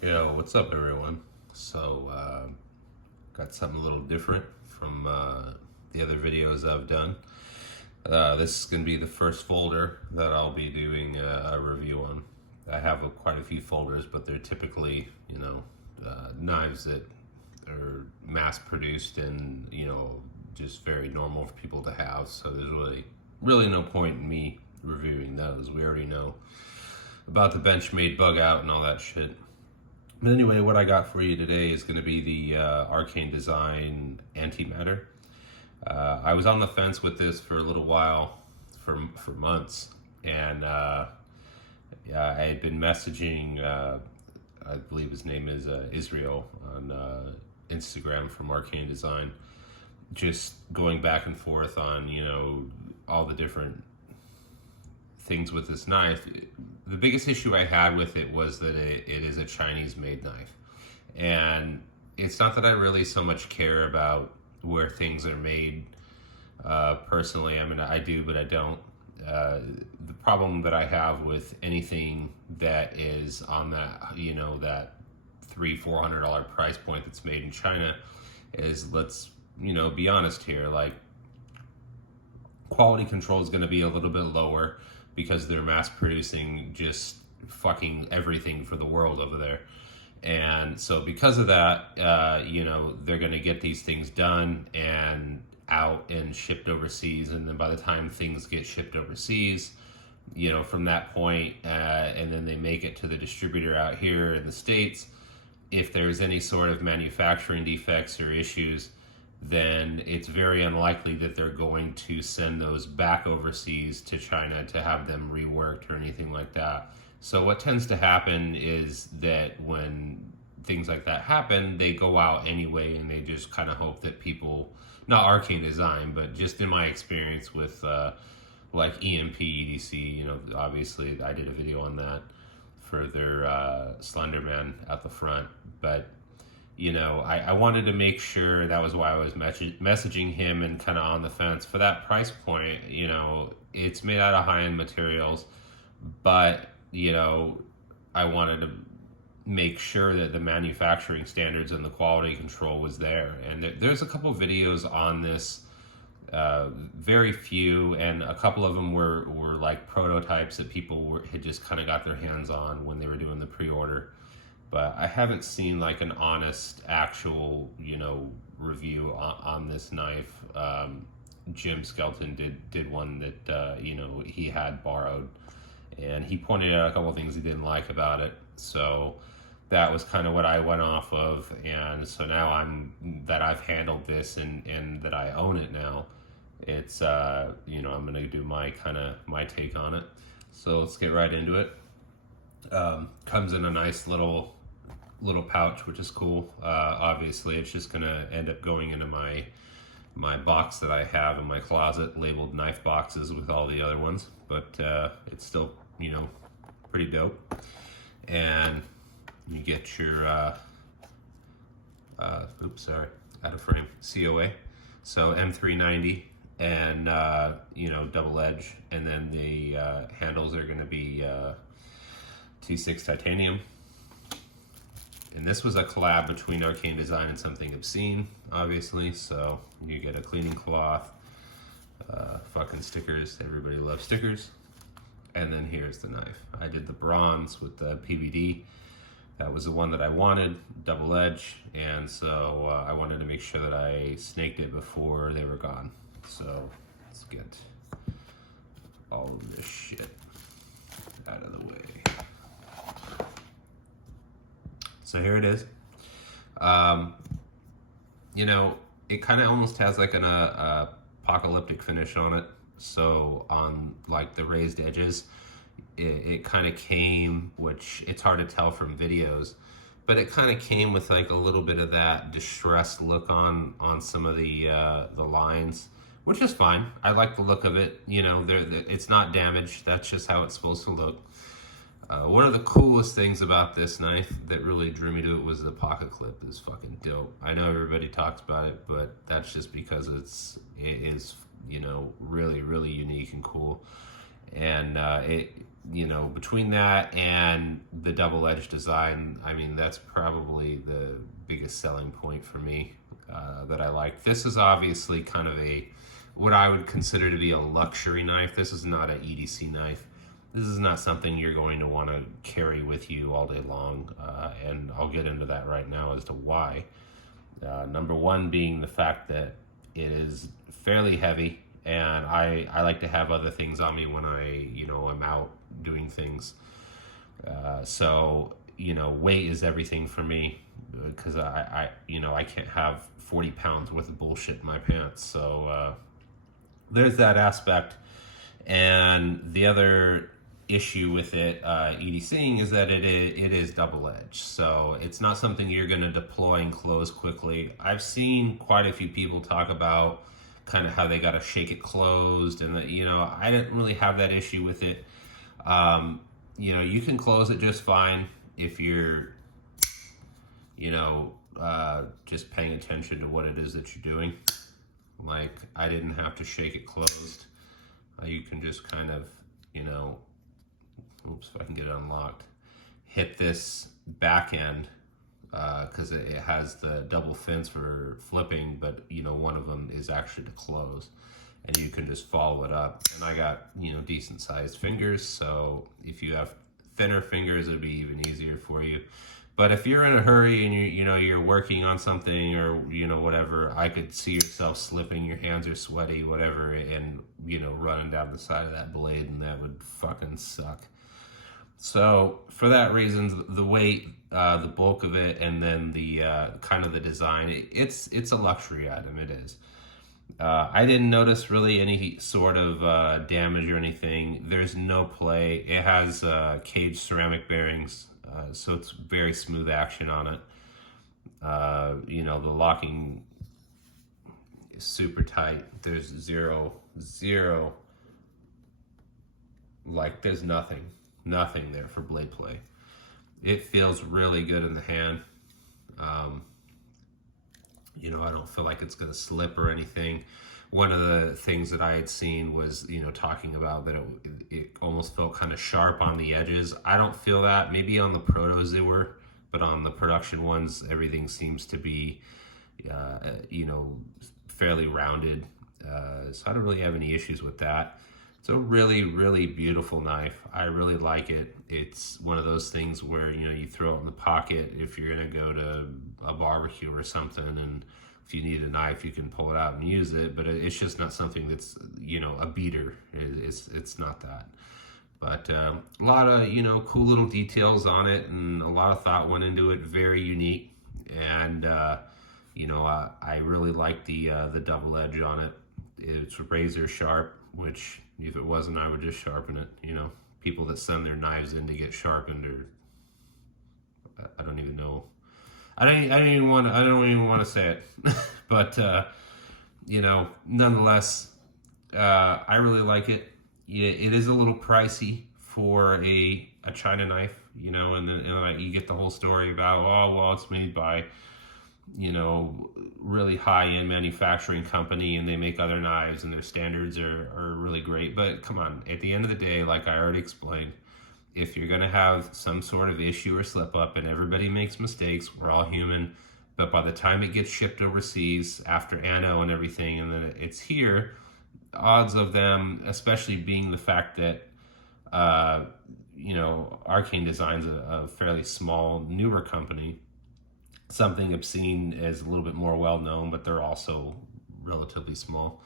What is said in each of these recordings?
Yo, what's up, everyone? Got something a little different from the other videos I've done. This is going to be the first folder that I'll be doing a review on. I have quite a few folders, but they're typically, knives that are mass produced and, just very normal for people to have. So there's really no point in me reviewing those. We already know about the Benchmade bug out and all that shit. But anyway, what I got for you today is going to be the Arcane Design AntiMatter. I was on the fence with this for a little while, for months, and yeah, I had been messaging, I believe his name is Israel on Instagram from Arcane Design, just going back and forth on, all the different things with this knife. The biggest issue I had with it was that it is a Chinese made knife. And it's not that I really so much care about where things are made personally. I mean, I do, but I don't. The problem that I have with anything that is on that, that $300-400 price point that's made in China is, let's, be honest here, like, quality control is going to be a little bit lower because they're mass producing just fucking everything for the world over there. And so because of that, they're going to get these things done and out and shipped overseas. And then by the time things get shipped overseas, from that point, and then they make it to the distributor out here in the States, if there's any sort of manufacturing defects or issues, then it's very unlikely that they're going to send those back overseas to China to have them reworked or anything like that. So what tends to happen is that when things like that happen, they go out anyway, and they just kind of hope that people, not Arcane Design, but just in my experience with like EMP, EDC, obviously I did a video on that for their Slenderman at the front, but I wanted to make sure. That was why I was messaging him and kind of on the fence. For that price point, it's made out of high-end materials, but, I wanted to make sure that the manufacturing standards and the quality control was there. And there's a couple videos on this, very few, and a couple of them were like prototypes that people had just kind of got their hands on when they were doing the pre-order. But I haven't seen like an honest, actual, review on this knife. Jim Skelton did one that, he had borrowed, and he pointed out a couple of things he didn't like about it. So that was kind of what I went off of. And so now I've handled this and that I own it now, it's, I'm going to do my take on it. So let's get right into it. Comes in a nice little pouch, which is cool. Obviously it's just gonna end up going into my box that I have in my closet, labeled knife boxes with all the other ones, but it's still pretty dope. And you get your out of frame COA, so M390, and double edge, and then the handles are going to be T6 titanium. And this was a collab between Arcane Design and Something Obscene, obviously. So you get a cleaning cloth, fucking stickers. Everybody loves stickers. And then here's the knife. I did the bronze with the PVD. That was the one that I wanted, double edge. And so I wanted to make sure that I snaked it before they were gone. So let's get all of this shit out of the way. So here it is. It kind of almost has like an apocalyptic finish on it. So on like the raised edges, it kind of came, which it's hard to tell from videos, but it kind of came with like a little bit of that distressed look on some of the lines, which is fine. I like the look of it. It's not damaged. That's just how it's supposed to look. One of the coolest things about this knife that really drew me to it was the pocket clip. Is fucking dope. I know everybody talks about it, but that's just because it is really, really unique and cool. And between that and the double-edged design, I mean, that's probably the biggest selling point for me that I like. This is obviously kind of what I would consider to be a luxury knife. This is not an EDC knife. This is not something you're going to want to carry with you all day long, and I'll get into that right now as to why. Number one being the fact that it is fairly heavy, and I like to have other things on me when I'm out doing things. So weight is everything for me, because I can't have 40 pounds worth of bullshit in my pants. So there's that aspect. And the other issue with it, EDCing, is that it is double-edged. So it's not something you're going to deploy and close quickly. I've seen quite a few people talk about kind of how they got to shake it closed, and I didn't really have that issue with it. You can close it just fine if you're just paying attention to what it is that you're doing. Like, I didn't have to shake it closed. You can just kind of, oops, if I can get it unlocked, hit this back end, because it has the double fins for flipping, but one of them is actually to close, and you can just follow it up. And I got decent sized fingers, so if you have thinner fingers, it'll be even easier for you. But if you're in a hurry and you're working on something, or whatever, I could see yourself slipping, your hands are sweaty, whatever, and running down the side of that blade, and that would fucking suck. So for that reason, the weight, the bulk of it, and then the kind of the design, it's a luxury item. It is. I didn't notice really any sort of damage or anything. There's no play. It has caged ceramic bearings. So it's very smooth action on it. The locking is super tight. There's zero, there's nothing there for blade play. It feels really good in the hand. I don't feel like it's going to slip or anything. One of the things that I had seen was, talking about that it almost felt kind of sharp on the edges. I don't feel that. Maybe on the protos they were, but on the production ones, everything seems to be, fairly rounded. So I don't really have any issues with that. It's a really, really beautiful knife. I really like it. It's one of those things where, you throw it in the pocket if you're going to go to a barbecue or something, and if you need a knife, you can pull it out and use it, but it's just not something that's, a beater. It's not that. But a lot of, cool little details on it, and a lot of thought went into it. Very unique. And, I really like the double edge on it. It's razor sharp, which if it wasn't, I would just sharpen it. People that send their knives in to get sharpened, or I don't even know. I don't even want to say it, but nonetheless, I really like it. It is a little pricey for a China knife, and then you get the whole story about, oh well, it's made by really high-end manufacturing company, and they make other knives and their standards are really great. But come on, at the end of the day, like I already explained, if you're going to have some sort of issue or slip up, and everybody makes mistakes, we're all human, but by the time it gets shipped overseas after anno and everything, and then it's here, odds of them, especially being the fact that Arcane Design's a fairly small, newer company. Something Obscene is a little bit more well known, but they're also relatively small.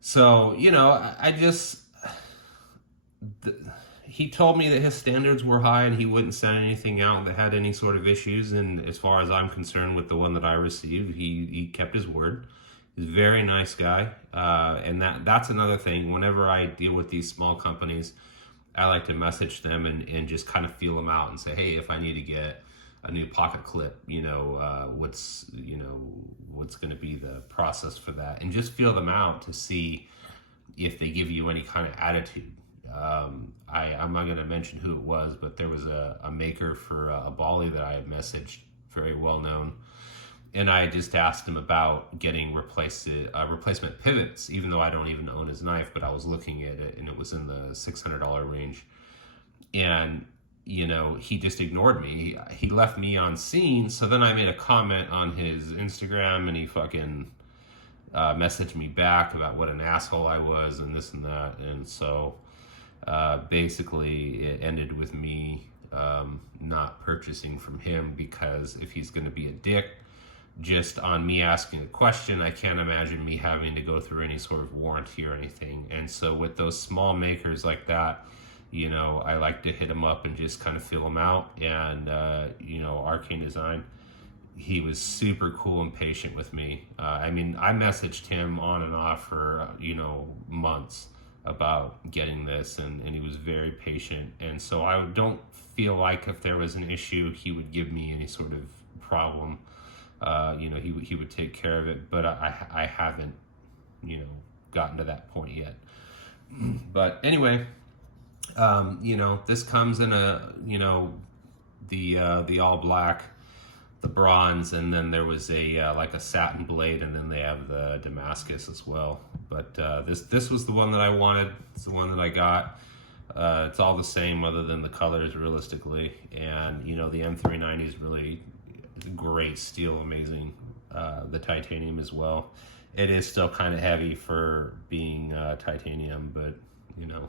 So he told me that his standards were high and he wouldn't send anything out that had any sort of issues. And as far as I'm concerned, with the one that I received, he kept his word. He's a very nice guy. And that's another thing. Whenever I deal with these small companies, I like to message them and just kind of feel them out and say, hey, if I need to get a new pocket clip, what's going to be the process for that, and just feel them out to see if they give you any kind of attitude. I'm not going to mention who it was, but there was a maker for a Bali that I had messaged, very well known, And I just asked him about getting replacement pivots, even though I don't even own his knife, but I was looking at it and it was in the $600 range. And, you know, he just ignored me. He left me on scene. So then I made a comment on his Instagram and he fucking messaged me back about what an asshole I was and this and that. And so basically it ended with me not purchasing from him, because if he's going to be a dick just on me asking a question, I can't imagine me having to go through any sort of warranty or anything. And so with those small makers like that, you know, I like to hit them up and just kind of feel them out. And, you know, Arcane Design, he was super cool and patient with me. I mean, I messaged him on and off for, you know, months about getting this, and he was very patient. And so I don't feel like if there was an issue, he would give me any sort of problem. You know, he would take care of it, but I haven't, you know, gotten to that point yet. But anyway, you know, this comes in a, you know, the all black, the bronze, and then there was a like a satin blade, and then they have the Damascus as well. But this was the one that I wanted. It's the one that I got. It's all the same other than the colors, realistically. And you know, the M390 is really great steel, amazing. The titanium as well. It is still kind of heavy for being titanium, but you know,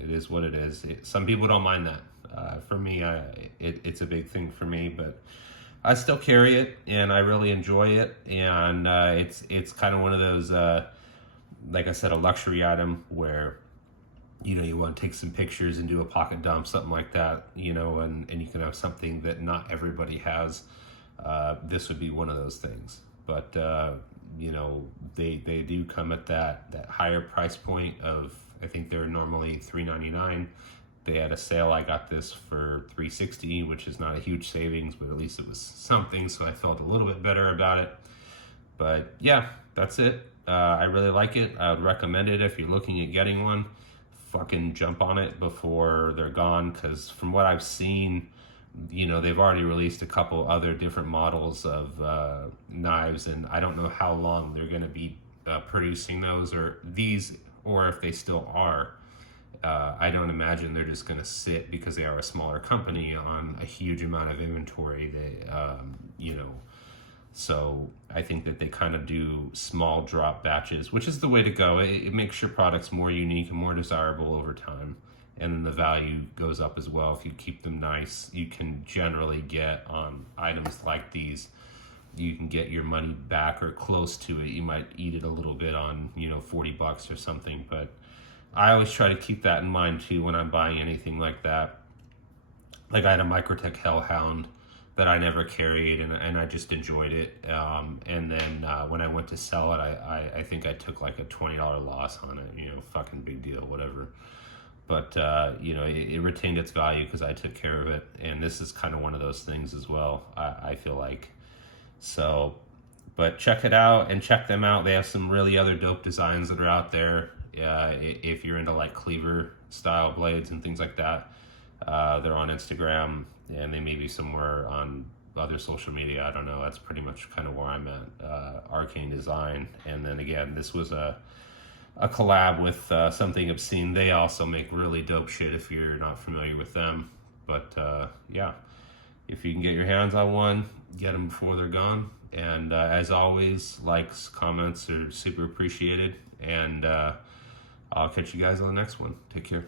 it is what it is. Some people don't mind that. For me, it's a big thing for me, but I still carry it and I really enjoy it. And it's kind of one of those, like I said, a luxury item where, you know, you want to take some pictures and do a pocket dump, something like that, you know, and you can have something that not everybody has. This would be one of those things. But, you know, they do come at that higher price point of, I think they're normally $399. They had a sale. I got this for $360, which is not a huge savings, but at least it was something, so I felt a little bit better about it. But yeah, that's it. I really like it. I would recommend it if you're looking at getting one. Fucking jump on it before they're gone, because from what I've seen, you know, they've already released a couple other different models of knives, and I don't know how long they're going to be producing those, or these, or if they still are. I don't imagine they're just going to sit, because they are a smaller company, on a huge amount of inventory. They, you know, so I think that they kind of do small drop batches, which is the way to go. It makes your products more unique and more desirable over time. And then the value goes up as well. If you keep them nice, you can generally get on items like these, you can get your money back or close to it. You might eat it a little bit on, you know, $40 or something, but I always try to keep that in mind too when I'm buying anything like that. Like I had a Microtech Hellhound that I never carried, and I just enjoyed it. And then when I went to sell it, I think I took like a $20 loss on it. You know, fucking big deal, whatever. But you know, it retained its value because I took care of it. And this is kind of one of those things as well, I feel like. So, but check it out and check them out. They have some really other dope designs that are out there. If you're into like cleaver style blades and things like that, they're on Instagram, and they may be somewhere on other social media. I don't know. That's pretty much kind of where I'm at. Arcane Design. And then again, this was a collab with Something Obscene. They also make really dope shit if you're not familiar with them. But yeah, if you can get your hands on one, get them before they're gone. And as always, likes, comments are super appreciated. And I'll catch you guys on the next one. Take care.